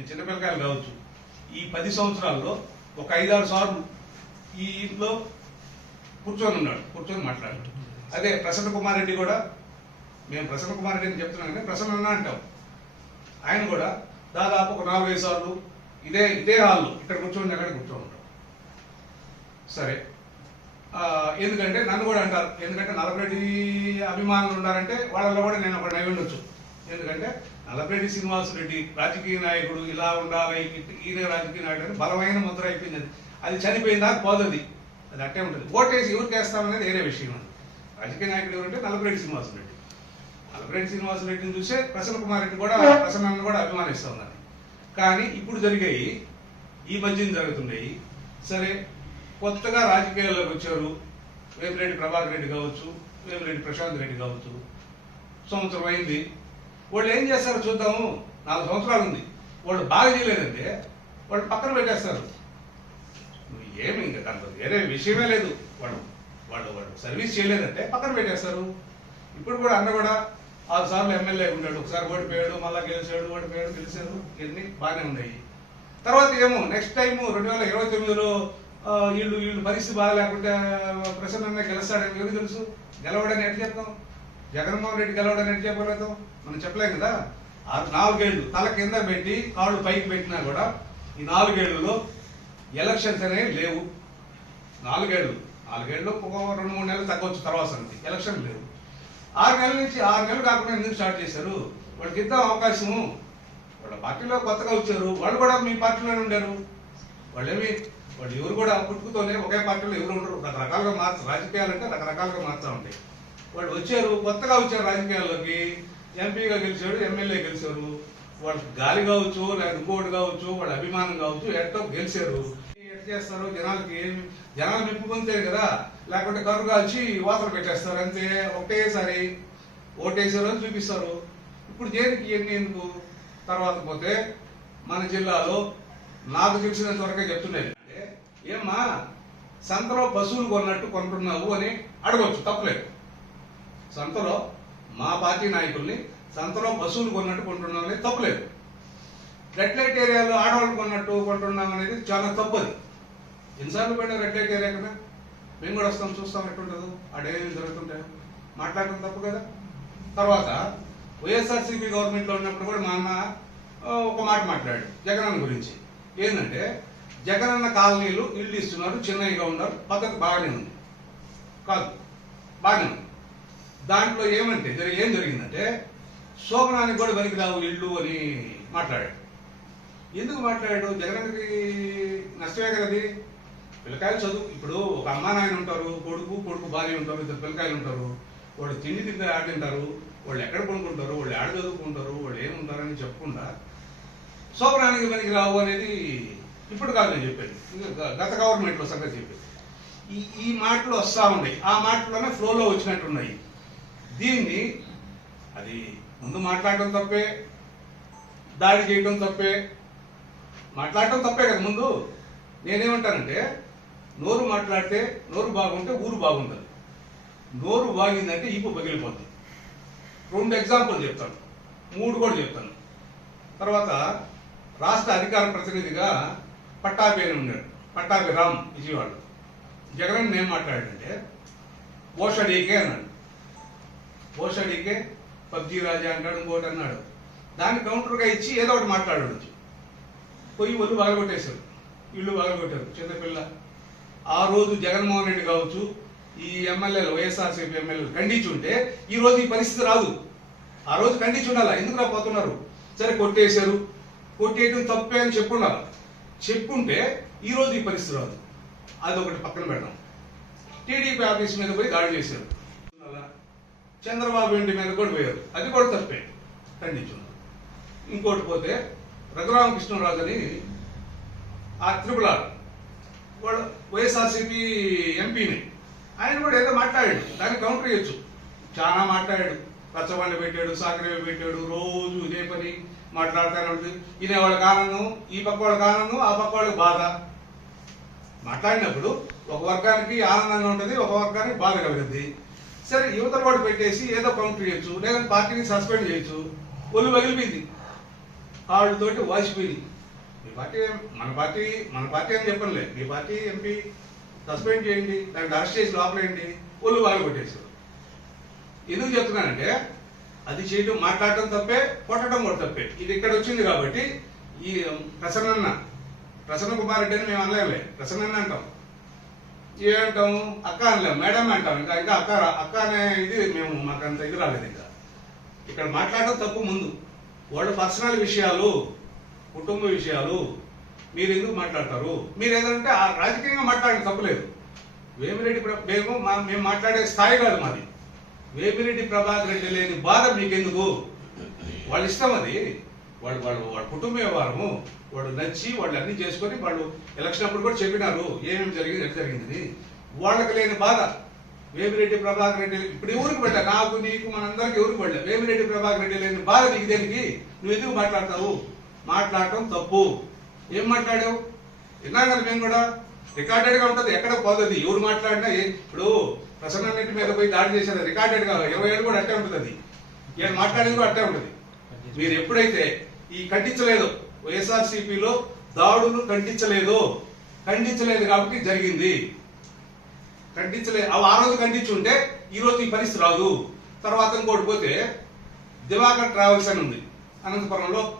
నేను చిన్నపిల్లకాయలు కావచ్చు. ఈ పది సంవత్సరాల్లో ఒక ఐదారు సార్లు ఈ ఇంట్లో కూర్చొని ఉన్నాడు కూర్చొని మాట్లాడాడు. అదే ప్రసన్న కుమార్ రెడ్డి కూడా మేము ప్రసన్న కుమార్ రెడ్డి అని చెప్తున్నాం కానీ ప్రసన్న అన్న అంటాం. ఆయన కూడా దాదాపు ఒక నాలుగైదు సార్లు ఇదే ఇదే హాల్లో ఇక్కడ కూర్చొని అక్కడ కూర్చొని ఉంటాం. సరే. ఎందుకంటే నన్ను కూడా అంటారు. ఎందుకంటే నలభరెడ్డి అభిమానులు ఉన్నారంటే వాళ్ళల్లో కూడా నేను ఒక అయి ఉండొచ్చు. ఎందుకంటే నలభరెడ్డి శ్రీనివాస్ రెడ్డి రాజకీయ నాయకుడు ఇలా ఉండాలి ఇట్- ఈయన రాజకీయ నాయకుడు అని బలమైన ముద్ర అయిపోయింది అది. చనిపోయిన చనిపోయిందా పోదు అది అది అట్టే ఉంటుంది. ఓటేసి ఎవరికి వేస్తామనేది వేరే విషయం అది. రాజకీయ నాయకుడు ఎవరంటే నలభరెడ్డి శ్రీనివాస్ రెడ్డి. నలభరెడ్డి శ్రీనివాస్ రెడ్డిని చూసే ప్రసన్న కుమార్ రెడ్డి కూడా ప్రసన్నను కూడా అభిమానిస్తూ ఉన్నారు కానీ ఇప్పుడు జరిగాయి ఈ మధ్యన జరుగుతున్నాయి. సరే కొత్తగా రాజకీయాల్లోకి వచ్చారు. వేమిరెడ్డి ప్రభాకర్ రెడ్డి కావచ్చు వేమిరెడ్డి ప్రశాంత్ రెడ్డి కావచ్చు. సంవత్సరం అయింది. వాళ్ళు ఏం చేస్తారో చూద్దాము. నాలుగు సంవత్సరాలు ఉంది. వాళ్ళు బాగా చేయలేదంటే వాళ్ళు పక్కన పెట్టేస్తారు. నువ్వు ఏమి ఇంకా దాంట్లో వేరే విషయమే లేదు. వాడు వాళ్ళు వాళ్ళు సర్వీస్ చేయలేదంటే పక్కన పెట్టేస్తారు. ఇప్పుడు కూడా అన్న కూడా ఆరు సార్లు ఎమ్మెల్యే ఉన్నాడు. ఒకసారి ఓడిపోయాడు మళ్ళా గెలిచాడు ఓడిపోయాడు గెలిచాడు. ఇవన్నీ బాగానే ఉన్నాయి. తర్వాత ఏమో నెక్స్ట్ టైం రెండు వేల ఇరవై తొమ్మిదిలో వీళ్ళు వీళ్ళు పరిస్థితి బాగా లేకుంటే ప్రసన్న గెలుస్తాడని ఎవరికి తెలుసు? గెలవడని ఎట్లా చెప్తాం? జగన్మోహన్ రెడ్డి గెలవడం ఎట్లా చెప్పలేదు మనం చెప్పలేం కదా. ఆ నాలుగేళ్ళు తల కింద పెట్టి కాళ్ళు పైకి పెట్టినా కూడా ఈ నాలుగేళ్ళలో ఎలక్షన్స్ అనేవి లేవు. నాలుగేళ్ళు. నాలుగేళ్ళు ఒక రెండు మూడు నెలలు తగ్గవచ్చు తర్వాత సంగతి. ఎలక్షన్ లేవు. ఆరు నెలల నుంచి ఆరు నెలలు కాకుండా ఎందుకు స్టార్ట్ చేశారు? వాళ్ళకి ఇద్దాం అవకాశము. వాళ్ళ పార్టీలో కొత్తగా వచ్చారు. వాళ్ళు కూడా మీ పార్టీలోనే ఉండారు. వాళ్ళేమి? వాళ్ళు ఎవరు కూడా పుట్టుకతోనే ఒకే పార్టీలో ఎవరు ఉండరు. రకరకాలుగా మార్చు రాజకీయాలంటే రకరకాలుగా మారుతూ ఉంటాయి. వాళ్ళు వచ్చారు కొత్తగా వచ్చారు రాజకీయాల్లోకి. ఎంపీగా గెలిచాడు ఎమ్మెల్యే గెలిచారు. వాళ్ళు గాలి కావచ్చు లేదా ఇంకోటి కావచ్చు వాళ్ళ అభిమానం కావచ్చు ఎట్టో గెలిచారు. ఎట్ చేస్తారు జనాలకి జనాలు మెప్పు పొందుతారు కదా లేకుంటే కరు కాల్చి వాతలు పెట్టేస్తారు అంతే. ఒకటేసారి ఓటేసారు అని చూపిస్తారు. ఇప్పుడు దేనికి ఇవన్నీ ఎందుకు? తర్వాత పోతే మన జిల్లాలో నాకు తెలిసినంత వరకే చెప్తున్నాయి. అంటే ఏమ్మా సంతలో పశువులు కొన్నట్టు కొంటున్నావు అని అడగవచ్చు తప్పలేదు. సంతలో మా పార్టీ నాయకుల్ని సంతలో పశువులు కొన్నట్టు కొంటున్నాం అనేది తప్పులేదు. రెడ్ లైట్ ఏరియాలో ఆడవాళ్ళు కొన్నట్టు కొంటున్నాం అనేది చాలా తప్పది. ఎన్నిసార్లు పోయినా రెడ్ లైట్ ఏరియా కదా? మేము కూడా వస్తాం చూస్తాం ఎట్టుంటుందో. ఆడేం జరుగుతుంటాయో మాట్లాడటం తప్పు కదా? తర్వాత వైఎస్ఆర్సీపీ గవర్నమెంట్లో ఉన్నప్పుడు కూడా మా అన్న ఒక మాట మాట్లాడాడు జగనన్న గురించి. ఏంటంటే జగనన్న కాలనీలు ఇల్లు ఇస్తున్నారు చిన్నవిగా ఉన్నారు పద్ధతి బాగానే ఉంది. కాదు బాగానే ఉంది. దాంట్లో ఏమంటే ఏం జరిగిందంటే శోభనానికి కూడా పనికి రావు ఇల్లు అని మాట్లాడాడు. ఎందుకు మాట్లాడాడు? జగన్కి నష్టమే కదా అది. పిల్లకాయలు చదువు ఇప్పుడు ఒక అమ్మా నాయన ఉంటారు కొడుకు కొడుకు భార్య ఉంటారు ఇద్దరు పిల్లకాయలు ఉంటారు వాళ్ళు తిండి తిండి ఆడింటారు వాళ్ళు ఎక్కడ కొనుక్కుంటారు వాళ్ళు ఆడ చదువుకుంటారు వాళ్ళు ఏముంటారని చెప్పకుండా శోభనానికి పనికి రావు అనేది ఇప్పుడు కాదు నేను చెప్పేది. గత గవర్నమెంట్లో సంగతి చెప్పేది. ఈ ఈ మాటలు వస్తూ ఉన్నాయి. ఆ మాటలోనే ఫ్లోలో వచ్చినట్టున్నాయి దీన్ని అది ముందు మాట్లాడటం తప్పే దాడి చేయడం తప్పే. మాట్లాడటం తప్పే కదా ముందు? నేనేమంటానంటే నోరు మాట్లాడితే నోరు బాగుంటే ఊరు బాగుంటుంది. నోరు బాగిందంటే ఈపు పగిలిపోతుంది రెండు ఎగ్జాంపుల్ చెప్తాను. మూడు కూడా చెప్తాను. తర్వాత రాష్ట్ర అధికార ప్రతినిధిగా పట్టాభి అని ఉన్నాడు. పట్టాభి రామ్ విజయవాడ జగన్ ఏం మాట్లాడాడంటే ఓషడీకే అన్నాడు. ఓషడీకే పబ్జీ రాజా అంటాడు ఇంకోటి అన్నాడు. దాన్ని కౌంటర్గా ఇచ్చి ఏదో ఒకటి మాట్లాడవచ్చు పోయి ఒళ్ళు బాగొట్టేశారు ఇళ్ళు బాగొట్టారు చిన్నపిల్ల. ఆ రోజు జగన్మోహన్ రెడ్డి కావచ్చు ఈ ఎమ్మెల్యేలు వైఎస్ఆర్సీపీ ఎమ్మెల్యేలు ఖండించుంటే ఈ రోజు ఈ పరిస్థితి రాదు. ఆ రోజు ఖండించుండాలా ఎందుకు ఎందుకు రాపోతున్నారు సరే కొట్టేశారు. కొట్టేయడం తప్పే అని చెప్పుండాలి? చెప్పుంటే ఈ రోజు ఈ పరిస్థితి రాదు. అది ఒకటి పక్కన పెడదాం. టీడీపీ ఆఫీస్ మీద పోయి దాడి చేశారు. చంద్రబాబు ఇంటి మీద కూడా పోయారు. అది కూడా తప్పే. ఖండించున్నారు ఇంకోటి పోతే రఘురామకృష్ణరాజు అని ఆ త్రిపుల వాళ్ళు వైఎస్ఆర్సీపీ ఎంపీని. ఆయన కూడా ఏదో మాట్లాడాడు. దాన్ని కౌంటర్ చేయొచ్చు. చాలా మాట్లాడాడు. రచ్చబండ పెట్టాడు సాకరే పెట్టాడు రోజు ఇదే పని మాట్లాడతానే ఉంటుంది. ఈయన వాళ్ళకి ఆనందం ఈ పక్క వాళ్ళకి ఆనందం ఆ పక్క వాళ్ళకి బాధ. మాట్లాడినప్పుడు ఒక వర్గానికి ఆనందంగా ఉంటుంది ఒక వర్గానికి బాధ కలుగుద్ది సరే యువత వాడు పెట్టేసి ఏదో కౌంటర్ చేయొచ్చు లేదంటే పార్టీని సస్పెండ్ చేయొచ్చు ఒళ్ళు పగిలిపోయింది వాళ్ళతోటి వాసిపోయింది మీ పార్టీ మన పార్టీ మన పార్టీ అని చెప్పనులే. మీ పార్టీ ఎంపీ సస్పెండ్ చేయండి దాన్ని అరెస్ట్ చేసి లోపలేయండి ఒళ్ళు వాళ్ళు కొట్టేశారు ఎందుకు చెప్తున్నానంటే అది చేయడం మాట్లాడటం తప్పే కొట్టడం కూడా తప్పే. ఇది ఇక్కడ వచ్చింది కాబట్టి ఈ ప్రసన్న ప్రసన్న కుమార్ రెడ్డి అని మేము అనలేంలే ప్రసన్న అంటాం. ఏమంటాము అక్క అనలేం మేడం అంటాం ఇంకా ఇంకా అక్క రా- అక్క అనే ఇది మేము మాకు ఇది రాలేదు ఇంకా. ఇక్కడ మాట్లాడడం తప్పు ముందు. వాళ్ళ పర్సనల్ విషయాలు కుటుంబ విషయాలు మీరు ఎందుకు మాట్లాడతారు? మీరు ఏదంటే ఆ రాజకీయంగా మాట్లాడడం తప్పులేదు. వేమిరెడ్డి మేము మా- మేము మాట్లాడే స్థాయి కాదు మాది. వేమిరెడ్డి ప్రభాకర్ రెడ్డి లేని బాధ మీకెందుకు? వాళ్ళ ఇష్టం అది. వాళ్ళు వాళ్ళు వాళ్ళ కుటుంబ వ్యవహారము వాళ్ళు నచ్చి వాళ్ళు అన్ని చేసుకొని వాళ్ళు ఎలక్షన్ అప్పుడు కూడా చెప్పినారు ఏమేమి జరిగింది ఎట్లా జరిగింది వాళ్ళకి లేని బాధ. వేమిరెడ్డి ప్రభాకర్ రెడ్డి ఇప్పుడు ఎవరికి పడ్డా? నాకు నీకు మనందరికి ఎవరికి పడ్డా? వేమిరెడ్డి ప్రభాకర్ రెడ్డి లేని బాధ నీకు దేనికి? నువ్వు ఎందుకు మాట్లాడతావు? మాట్లాడటం తప్పు. ఏం మాట్లాడావు? విన్నాం కదా మేము కూడా. రికార్డెడ్గా ఉంటుంది ఎక్కడ పోతుంది ఎవరు మాట్లాడినా ఇప్పుడు ప్రసన్నన్నింటి మీద పోయి దాడి చేసేది రికార్డెడ్గా. ఇరవై ఏడు కూడా అట్టే ఉంటుంది అది. ఈయన మాట్లాడేది కూడా అట్టే ఉంటుంది. మీరు ఎప్పుడైతే ఈ ఖండించలేదు. వైఎస్ఆర్సీపీలో దాడులు ఖండించలేదు. ఖండించలేదు కాబట్టి జరిగింది. ఖండించలేదు అవి ఆ రోజు ఖండించుంటే ఈ రోజు ఈ పరిస్థితి రాదు. తర్వాత ఇంకోటి పోతే దివాకర్ ట్రావెల్స్ అని ఉంది. అనంతపురంలో